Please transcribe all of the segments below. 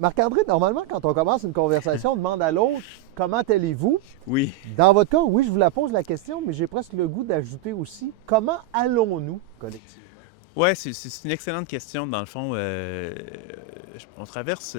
Marc-André, normalement, quand on commence une conversation, on demande à l'autre comment allez-vous? Oui, Dans votre cas, oui, je vous la pose la question, mais j'ai presque le goût d'ajouter aussi comment allons-nous collectivement? ouais, c'est une excellente question. Dans le fond, on traverse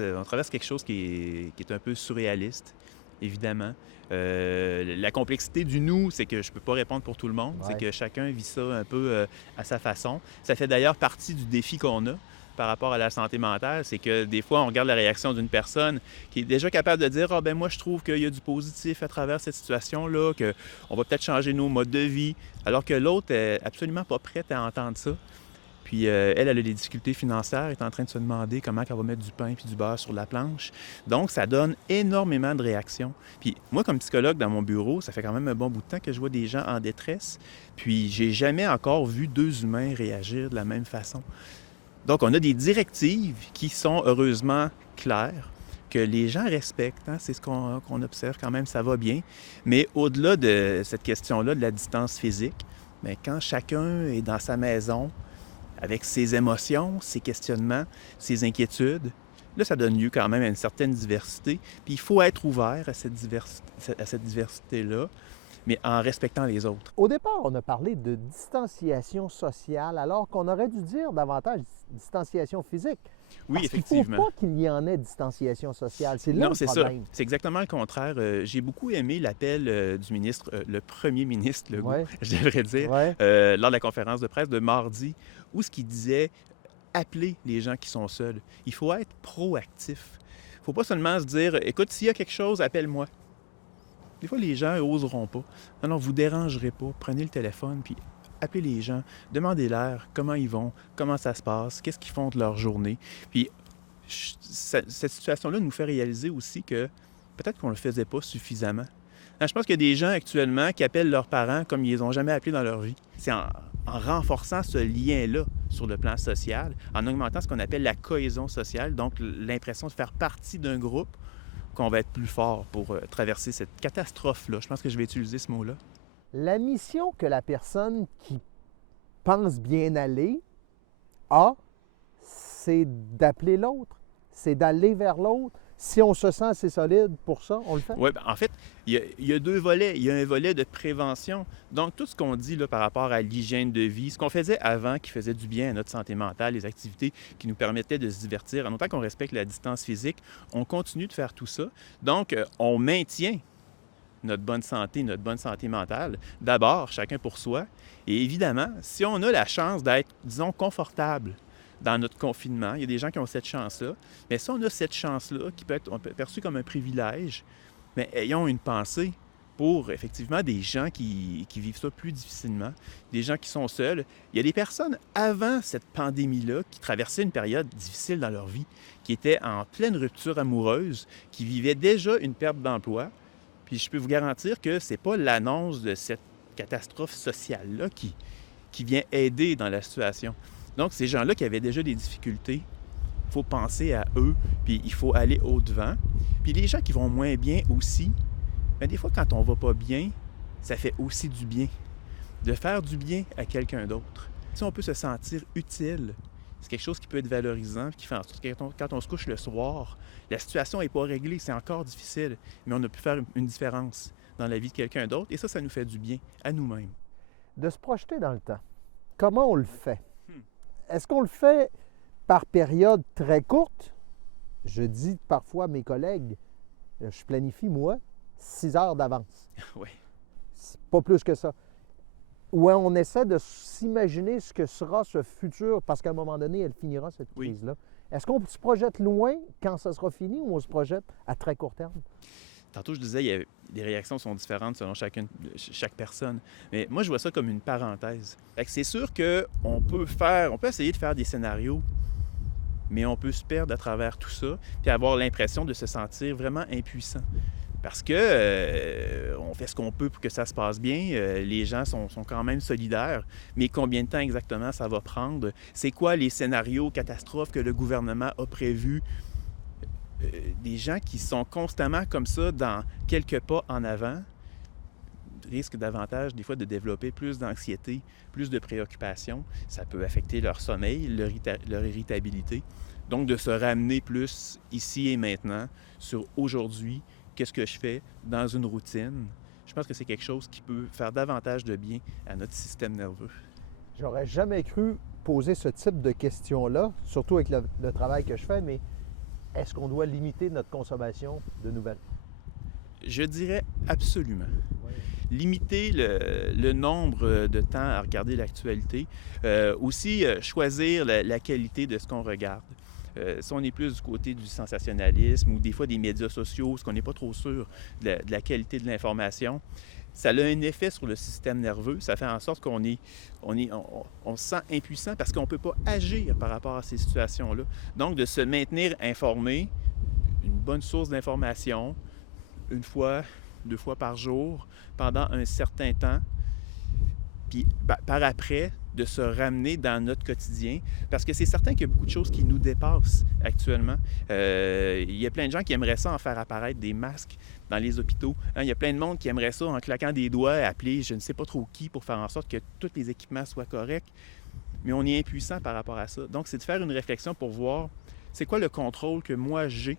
quelque chose qui est un peu surréaliste, évidemment. La complexité du nous, c'est que je ne peux pas répondre pour tout le monde. C'est Ouais. que chacun vit ça un peu à sa façon. Ça fait d'ailleurs partie du défi qu'on a par rapport à la santé mentale. C'est que des fois, on regarde la réaction d'une personne qui est déjà capable de dire « Ah ben moi, je trouve qu'il y a du positif à travers cette situation-là, qu'on va peut-être changer nos modes de vie », alors que l'autre est absolument pas prête à entendre ça. Puis elle a des difficultés financières, elle est en train de se demander comment elle va mettre du pain puis du beurre sur la planche. Donc, ça donne énormément de réactions. Puis moi, comme psychologue dans mon bureau, ça fait quand même un bon bout de temps que je vois des gens en détresse. Puis j'ai jamais encore vu deux humains réagir de la même façon. Donc, on a des directives qui sont heureusement claires, que les gens respectent. Hein? C'est ce qu'on observe quand même, ça va bien. Mais au-delà de cette question-là de la distance physique, bien, quand chacun est dans sa maison, avec ses émotions, ses questionnements, ses inquiétudes, là, ça donne lieu quand même à une certaine diversité. Puis il faut être ouvert à cette diversité-là, mais en respectant les autres. Au départ, on a parlé de distanciation sociale, alors qu'on aurait dû dire davantage distanciation physique. Oui, Parce qu'il ne faut effectivement. pas qu'il y en ait distanciation sociale. C'est là Non, le c'est ça. problème. C'est exactement le contraire. J'ai beaucoup aimé l'appel du ministre, le premier ministre Legault, Oui, je devrais dire, oui. lors de la conférence de presse de mardi, où ce qu'il disait, appeler les gens qui sont seuls. Il faut être proactif. Il ne faut pas seulement se dire, écoute, s'il y a quelque chose, appelle-moi. Des fois, les gens n'oseront pas. Non, non, vous ne dérangerez pas. Prenez le téléphone, puis appelez les gens. Demandez-leur comment ils vont, comment ça se passe, qu'est-ce qu'ils font de leur journée. Puis, cette situation-là nous fait réaliser aussi que peut-être qu'on ne le faisait pas suffisamment. Je pense qu'il y a des gens actuellement qui appellent leurs parents comme ils les ont jamais appelés dans leur vie. C'est en renforçant ce lien-là sur le plan social, en augmentant ce qu'on appelle la cohésion sociale, donc l'impression de faire partie d'un groupe, qu'on va être plus fort pour traverser cette catastrophe-là. Je pense que je vais utiliser ce mot-là. La mission que la personne qui pense bien aller a, c'est d'appeler l'autre, c'est d'aller vers l'autre. Si on se sent assez solide pour ça, on le fait. Oui, en fait, il y a deux volets. Il y a un volet de prévention. Donc, tout ce qu'on dit là, par rapport à l'hygiène de vie, ce qu'on faisait avant qui faisait du bien à notre santé mentale, les activités qui nous permettaient de se divertir, en autant qu'on respecte la distance physique, on continue de faire tout ça. Donc, on maintient notre bonne santé mentale, d'abord, chacun pour soi. Et évidemment, si on a la chance d'être, disons, confortable dans notre confinement, il y a des gens qui ont cette chance-là, mais si on a cette chance-là, qui peut être perçue comme un privilège, mais ayons une pensée pour effectivement des gens qui vivent ça plus difficilement, des gens qui sont seuls. Il y a des personnes avant cette pandémie-là qui traversaient une période difficile dans leur vie, qui étaient en pleine rupture amoureuse, qui vivaient déjà une perte d'emploi. Puis je peux vous garantir que c'est pas l'annonce de cette catastrophe sociale-là qui vient aider dans la situation. Donc, ces gens-là qui avaient déjà des difficultés, il faut penser à eux, puis il faut aller au-devant. Puis les gens qui vont moins bien aussi, bien, des fois, quand on va pas bien, ça fait aussi du bien. De faire du bien à quelqu'un d'autre. Si on peut se sentir utile, c'est quelque chose qui peut être valorisant, qui fait en sorte que quand on se couche le soir, la situation n'est pas réglée, c'est encore difficile, mais on a pu faire une différence dans la vie de quelqu'un d'autre, et ça nous fait du bien à nous-mêmes. De se projeter dans le temps. Comment on le fait? Est-ce qu'on le fait par période très courte? Je dis parfois à mes collègues, je planifie, moi, 6 heures d'avance. Oui. C'est pas plus que ça. Ou on essaie de s'imaginer ce que sera ce futur, parce qu'à un moment donné, elle finira, cette Oui. crise-là. Est-ce qu'on se projette loin quand ça sera fini ou on se projette à très court terme? Tantôt, je disais, les réactions sont différentes selon chaque personne. Mais moi, je vois ça comme une parenthèse. Fait que c'est sûr qu'on peut essayer de faire des scénarios, mais on peut se perdre à travers tout ça, puis avoir l'impression de se sentir vraiment impuissant. Parce que on fait ce qu'on peut pour que ça se passe bien, les gens sont quand même solidaires, mais combien de temps exactement ça va prendre? C'est quoi les scénarios catastrophes que le gouvernement a prévus? Des gens qui sont constamment comme ça dans quelques pas en avant risquent davantage des fois de développer plus d'anxiété, plus de préoccupation. Ça peut affecter leur sommeil, leur irritabilité. Donc, de se ramener plus ici et maintenant sur aujourd'hui, qu'est-ce que je fais dans une routine. Je pense que c'est quelque chose qui peut faire davantage de bien à notre système nerveux. J'aurais jamais cru poser ce type de questions-là, surtout avec le travail que je fais, mais est-ce qu'on doit limiter notre consommation de nouvelles? Je dirais absolument. Oui. Limiter le nombre de temps à regarder l'actualité. Aussi, choisir la qualité de ce qu'on regarde. Si on est plus du côté du sensationnalisme ou des fois des médias sociaux, ce qu'on n'est pas trop sûr de la qualité de l'information, ça a un effet sur le système nerveux. Ça fait en sorte qu'on on se sent impuissant parce qu'on ne peut pas agir par rapport à ces situations-là. Donc, de se maintenir informé, une bonne source d'information, une fois, 2 fois par jour, pendant un certain temps, puis par après, de se ramener dans notre quotidien, parce que c'est certain qu'il y a beaucoup de choses qui nous dépassent actuellement. Il y a plein de gens qui aimeraient ça en faire apparaître des masques dans les hôpitaux. Il y a plein de monde qui aimerait ça en claquant des doigts, appeler je ne sais pas trop qui pour faire en sorte que tous les équipements soient corrects, mais on est impuissant par rapport à ça. Donc, c'est de faire une réflexion pour voir c'est quoi le contrôle que moi j'ai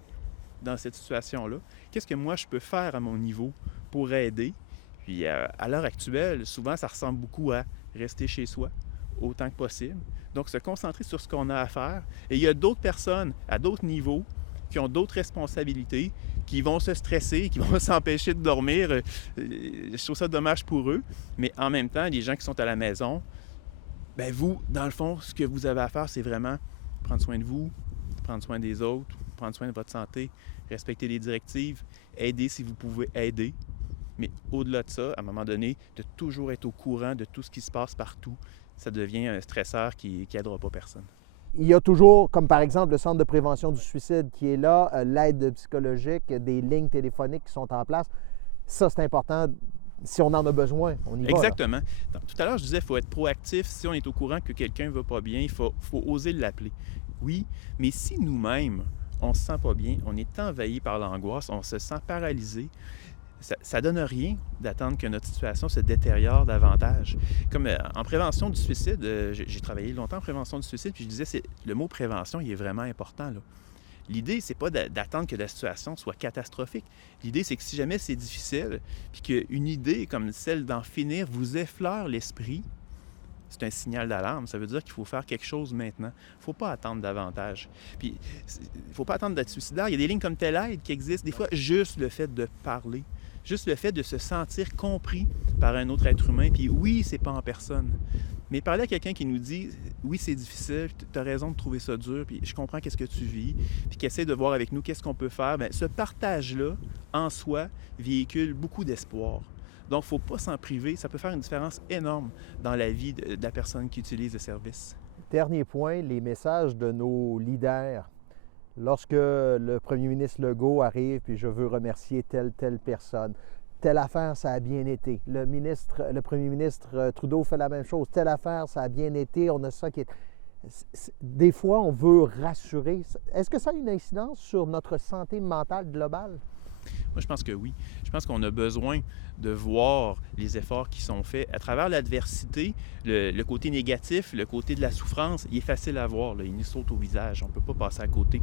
dans cette situation-là. Qu'est-ce que moi je peux faire à mon niveau pour aider? Puis à l'heure actuelle, souvent ça ressemble beaucoup à rester chez soi autant que possible. Donc se concentrer sur ce qu'on a à faire. Et il y a d'autres personnes à d'autres niveaux qui ont d'autres responsabilités, qui vont se stresser, qui vont s'empêcher de dormir. Je trouve ça dommage pour eux. Mais en même temps, les gens qui sont à la maison, bien vous, dans le fond, ce que vous avez à faire, c'est vraiment prendre soin de vous, prendre soin des autres, prendre soin de votre santé, respecter les directives, aider si vous pouvez aider. Mais au-delà de ça, à un moment donné, de toujours être au courant de tout ce qui se passe partout, ça devient un stresseur qui n'aidera pas personne. Il y a toujours, comme par exemple le Centre de prévention du suicide qui est là, l'aide psychologique, des lignes téléphoniques qui sont en place. Ça, c'est important. Si on en a besoin, on y va. Exactement. Donc, tout à l'heure, je disais qu'il faut être proactif. Si on est au courant que quelqu'un ne va pas bien, il faut oser l'appeler. Oui, mais si nous-mêmes, on ne se sent pas bien, on est envahi par l'angoisse, on se sent paralysé, ça ne donne rien d'attendre que notre situation se détériore davantage. Comme en prévention du suicide, j'ai travaillé longtemps en prévention du suicide, puis je disais, le mot prévention, il est vraiment important, là. L'idée, c'est pas d'attendre que la situation soit catastrophique. L'idée, c'est que si jamais c'est difficile, puis qu'une idée comme celle d'en finir vous effleure l'esprit, c'est un signal d'alarme. Ça veut dire qu'il faut faire quelque chose maintenant. Il ne faut pas attendre davantage. Puis, il ne faut pas attendre d'être suicidaire. Il y a des lignes comme Telle Aide qui existent. Des fois, juste le fait de parler, juste le fait de se sentir compris par un autre être humain. Puis oui, c'est pas en personne. Mais parler à quelqu'un qui nous dit « Oui, c'est difficile, tu as raison de trouver ça dur, puis je comprends qu'est-ce que tu vis, puis qui essaie de voir avec nous qu'est-ce qu'on peut faire. » Bien, ce partage-là, en soi, véhicule beaucoup d'espoir. Donc, il ne faut pas s'en priver. Ça peut faire une différence énorme dans la vie de la personne qui utilise le service. Dernier point, les messages de nos leaders. Lorsque le premier ministre Legault arrive, puis je veux remercier telle personne, telle affaire, ça a bien été. Le premier ministre Trudeau fait la même chose. Telle affaire, ça a bien été. On a ça qui est... Des fois, on veut rassurer. Est-ce que ça a une incidence sur notre santé mentale globale? Moi, je pense que oui. Je pense qu'on a besoin de voir les efforts qui sont faits. À travers l'adversité, le côté négatif, le côté de la souffrance, il est facile à voir, là. Il nous saute au visage. On ne peut pas passer à côté.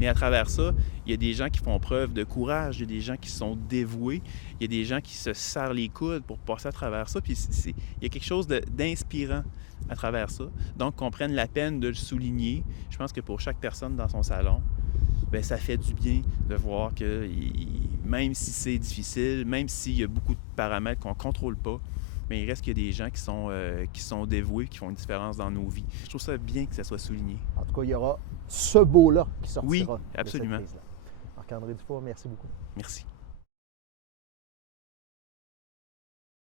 Mais à travers ça, il y a des gens qui font preuve de courage, il y a des gens qui sont dévoués, il y a des gens qui se serrent les coudes pour passer à travers ça. Puis il y a quelque chose d'inspirant à travers ça. Donc, qu'on prenne la peine de le souligner. Je pense que pour chaque personne dans son salon, bien, ça fait du bien de voir que même si c'est difficile, même s'il y a beaucoup de paramètres qu'on ne contrôle pas, bien, il reste qu'il y a des gens qui sont dévoués, qui font une différence dans nos vies. Je trouve ça bien que ça soit souligné. En tout cas, il y aura ce beau-là qui sortira. Oui, absolument. De cette crise-là. Marc-André Dufour, merci beaucoup. Merci.